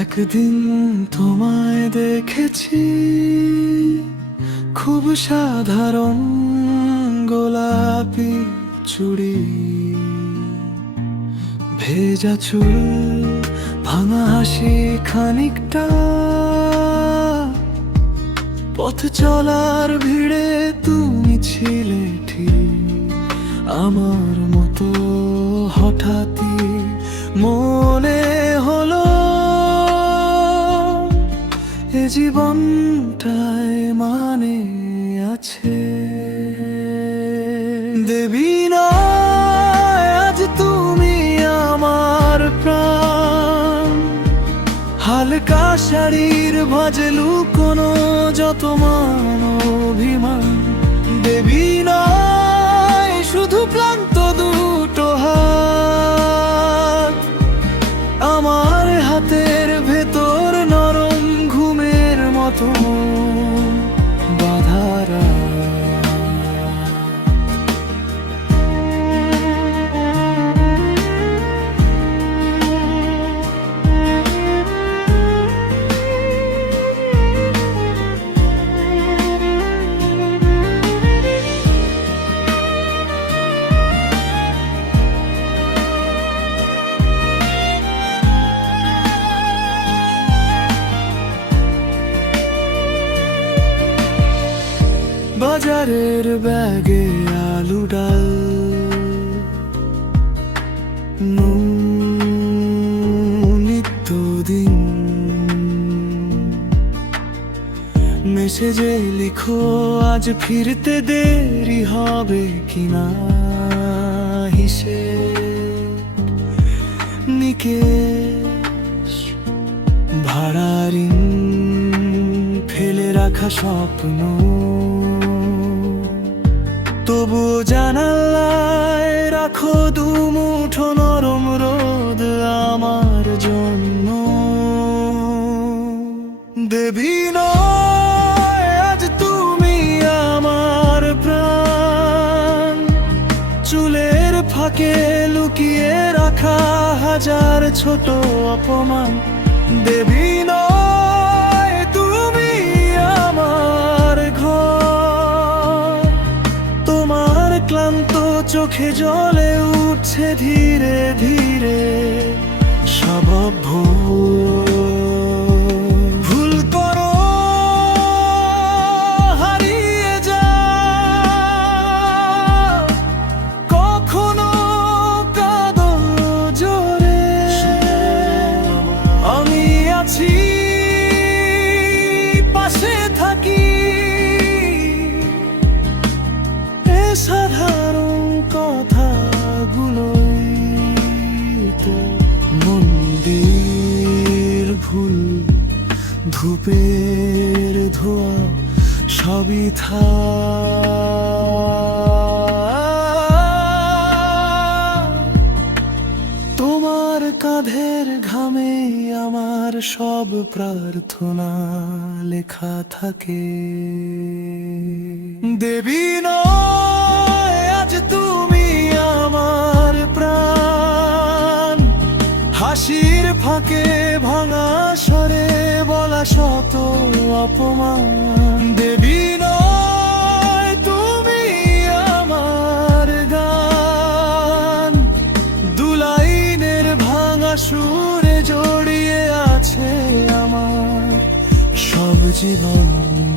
একদিন তোমায় দেখেছি খুব সাধারণ গোলাপি চুড়ি। ভেজা চুল, ভাঙা হাসি খানিকটা। পথ চলার ভিড়ে তুমি ছিলে ঠিক। আমার জীবনটায় মানে আছে। দেবী নয়, আজ তুমি আমার প্রাণ। হালকা শাড়ির ভাজে লুকোনো যত মান অভিমান। দেবী নয় বাজারের ব্যাগে আলু ডাল। নিত্যদিন। মেসেজে লিখো, আজ ফিরতে দেরি হবে কিনা হিসে নিকেশ, ভাড়ার ফেলে রাখা স্বপ্ন। তবু জানালায় রাখো দু মুঠো নরম রোদ আমার জন্য। দেবী নয়, আজ তুমি আমার প্রাণ। চুলের ফাঁকে লুকিয়ে রাখা হাজার ছোট অপমান। দেবী নয় চোখে জলে উঠছে ধীরে ধীরে। ধূপের ধোয়া সবই থা তোমার কাঁধের ঘামে আমার সব প্রার্থনা লেখা থাকে। দেবী নয় হাসির ফাঁকে ভাঙা স্বরে বলা শত অপমান। দেবী নয়, তুমি আমার গান। দুলাইনের ভাঙা সুরে জড়িয়ে আছে আমার সব জীবন।